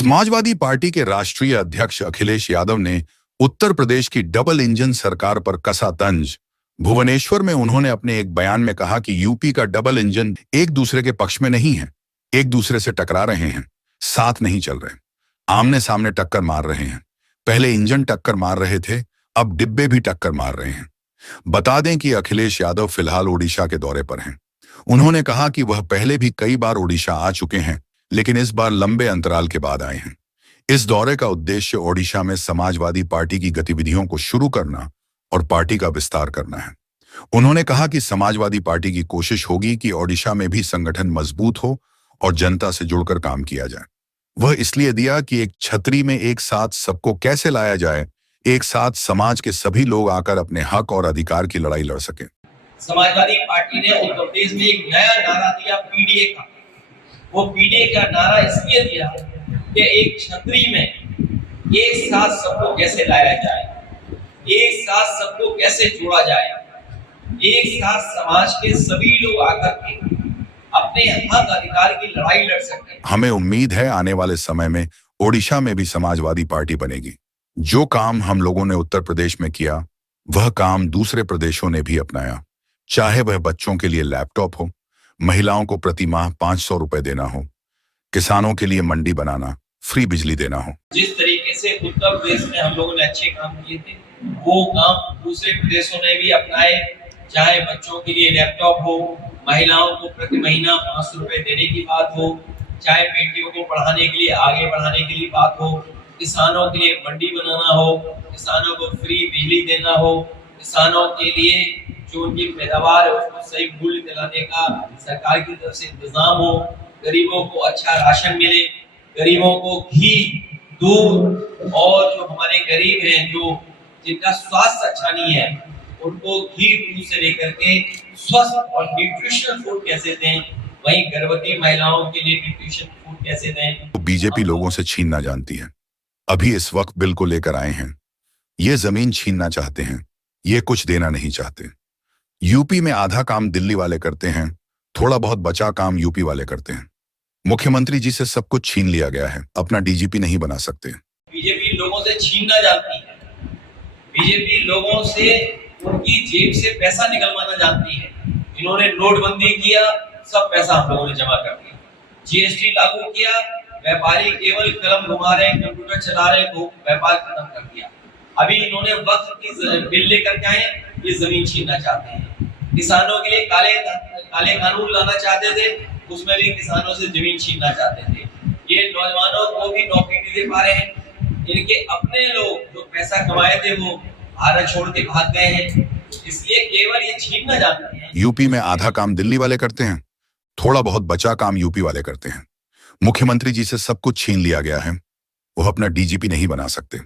Samajwadi party के राष्ट्रीय अध्यक्ष अखिलेश यादव ने उत्तर प्रदेश की डबल इंजन सरकार पर कसा तंज। भुवनेश्वर में उन्होंने अपने एक बयान में कहा कि यूपी का डबल इंजन एक दूसरे के पक्ष में नहीं है, एक दूसरे से टकरा रहे हैं, साथ नहीं चल रहे, आमने सामने टक्कर मार रहे हैं। पहले इंजन टक्कर मार रहे थे, अब डिब्बे भी टक्कर मार रहे हैं। बता दें कि अखिलेश यादव फिलहाल ओडिशा के दौरे पर हैं। उन्होंने कहा कि वह पहले भी कई बार ओडिशा आ चुके हैं, लेकिन इस बार लंबे अंतराल के बाद आए हैं। इस दौरे का उद्देश्य ओडिशा में समाजवादी पार्टी की गतिविधियों को शुरू करना और पार्टी का विस्तार करना है। उन्होंने कहा कि समाजवादी पार्टी की कोशिश होगी कि ओडिशा में भी संगठन मजबूत हो और जनता से जुड़कर काम किया जाए। वह इसलिए दिया कि एक छतरी में एक साथ सबको कैसे लाया जाए, एक साथ समाज के सभी लोग आकर अपने हक और अधिकार की लड़ाई लड़ सकें। समाजवादी पार्टी ने उत्तर प्रदेश में एक नया नारा दिया पीडीए का। वो पीडीए का नारा इसलिए दिया कि एक छतरी में एक साथ सबको कैसे लाया जाए, एक साथ सबको कैसे जोड़ा जाए, एक साथ समाज के सभी लोग आकर के अपने हक अधिकार की लड़ाई लड़ सकते हैं। हमें उम्मीद है आने वाले समय में ओडिशा में भी समाजवादी पार्टी बनेगी। जो काम हम लोगों ने उत्तर प्रदेश में किया, वह काम दूसरे प्रदेशों ने भी अपनाया। चाहे वह बच्चों के लिए लैपटॉप हो, महिलाओं को प्रति माह 500 रुपए देना हो, किसानों के लिए मंडी बनाना, फ्री बिजली देना हो। जिस तरीके से उत्तर प्रदेश में हम लोगों ने अच्छे काम किए थे, वो काम दूसरे प्रदेशों ने भी अपनाए। चाहे बच्चों के लिए लैपटॉप हो, महिलाओं को प्रति महीना 500 रुपए देने की बात हो, चाहे बेटियों को पढ़ाने के लिए आगे बढ़ाने के लिए बात हो, किसानों के लिए मंडी बनाना हो, किसानों को फ्री बिजली देना हो, किसानों के लिए जो उनकी पैदावार है उसको सही मूल्य दिलाने का सरकार की तरफ से इंतजाम हो, गरीबों को अच्छा राशन मिले, गरीबों को घी, दूध, और जो हमारे गरीब हैं जो जिनका स्वास्थ्य अच्छा नहीं है, उनको घी दूध से लेकर के स्वस्थ और न्यूट्रिशनल फूड कैसे दें, वहीं गर्भवती महिलाओं के लिए न्यूट्रिशन फूड कैसे दें। बीजेपी लोगों से छीनना जानती है। अभी इस वक्त बिल को लेकर आए हैं। ये जमीन छीनना चाहते हैं, ये कुछ देना नहीं चाहते। यूपी में आधा काम दिल्ली वाले करते हैं, थोड़ा बहुत बचा काम यूपी वाले करते हैं। मुख्यमंत्री जी से सब कुछ छीन लिया गया है, अपना डीजीपी नहीं बना सकते। बीजेपी लोगों से छीनना जानती है, बीजेपी लोगों से उनकी जेब से पैसा निकलवाना जानती है। इन्होंने नोटबंदी किया, सब पैसा हम लोगों ने जमा कर दिया। जीएसटी लागू किया, व्यापारी केवल कलम घुमा रहे, कंप्यूटर चला रहे, तो व्यापार खत्म कर दिया। अभी इन्होंने वक्त की बिल लेकर के आए, ये जमीन छीनना चाहते हैं। किसानों के लिए काले कानून लाना चाहते थे, उसमें भी किसानों से जमीन छीनना चाहते थे। ये नौजवानों को भी नौकरी नहीं दे पा रहे हैं। इनके अपने लोग जो पैसा कमाए थे वो भारत छोड़ के भाग गए हैं, इसलिए केवल ये छीनना जानते हैं। यूपी में आधा काम दिल्ली वाले करते हैं, थोड़ा बहुत बचा काम यूपी वाले करते हैं। मुख्यमंत्री जी से सब कुछ छीन लिया गया है, वो अपना डीजीपी नहीं बना सकते।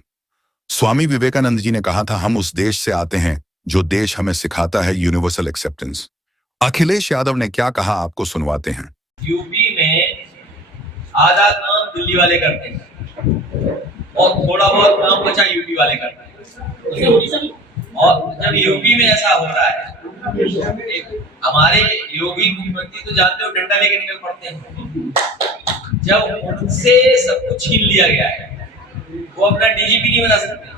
स्वामी विवेकानंद जी ने कहा था, हम उस देश से आते हैं जो देश हमें सिखाता है यूनिवर्सल एक्सेप्टेंस। अखिलेश यादव ने क्या कहा, आपको सुनवाते हैं। यूपी में आधा काम दिल्ली वाले करते हैं और थोड़ा बहुत काम बचा यूपी वाले करते हैं। और जब यूपी में ऐसा हो रहा है, हमारे योगी मुख्यमंत्री तो जानते हो डंडा लेके निकल पड़ते हैं। जब उनसे सब कुछ छीन लिया गया है, वो अपना डीजीपी नहीं बना सकते।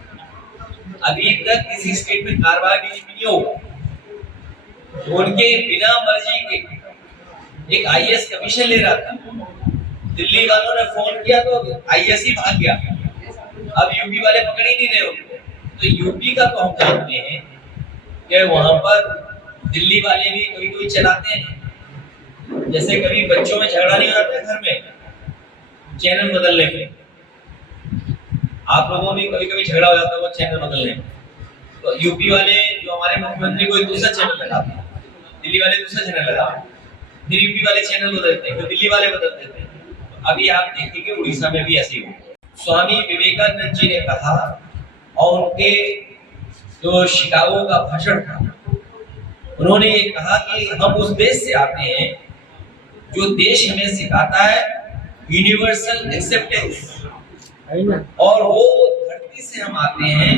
अभी तक किसी स्टेट में कारवाई डीजीपी नहीं हो, उनके बिना मर्जी के एक आईएएस कमीशन ले रहा था। दिल्ली वालों ने फोन किया तो आईएएस ही भाग गया। अब यूपी वाले पकड़ ही नहीं रहे उनको। तो यूपी का तो हम जानते हैं कि वहां पर दिल्ली वाले भी कभी कभी चलाते हैं। जैसे कभी बच्चों में झगड़ा नहीं होता घर में, चैनल बदलने में, आप लोगों ने कभी कभी झगड़ा हो जाता है वो चैनल बदलने में, तो यूपी वाले जो हमारे मुख्यमंत्री को दूसरा चैनल लगाते हैं, दिल्ली वाले दूसरा चैनल लगाते हैं, फिर यूपी वाले चैनल बदलते हैं, फिर दिल्ली वाले बदल देते हैं। तो अभी आप देखेंगे उड़ीसा में भी ऐसे ही हो। स्वामी विवेकानंद जी ने कहा, और उनके जो शिकागो का भाषण था, उन्होंने ये कहा कि हम उस देश से आते हैं जो देश हमें सिखाता है यूनिवर्सल एक्सेप्टेंस, और वो धरती से हम आते हैं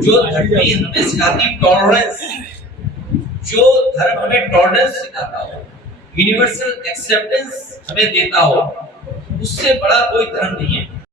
जो धरती हमें सिखाती टॉलरेंस, जो धर्म हमें टॉलरेंस सिखाता हो, यूनिवर्सल एक्सेप्टेंस हमें देता हो, उससे बड़ा कोई धर्म नहीं है।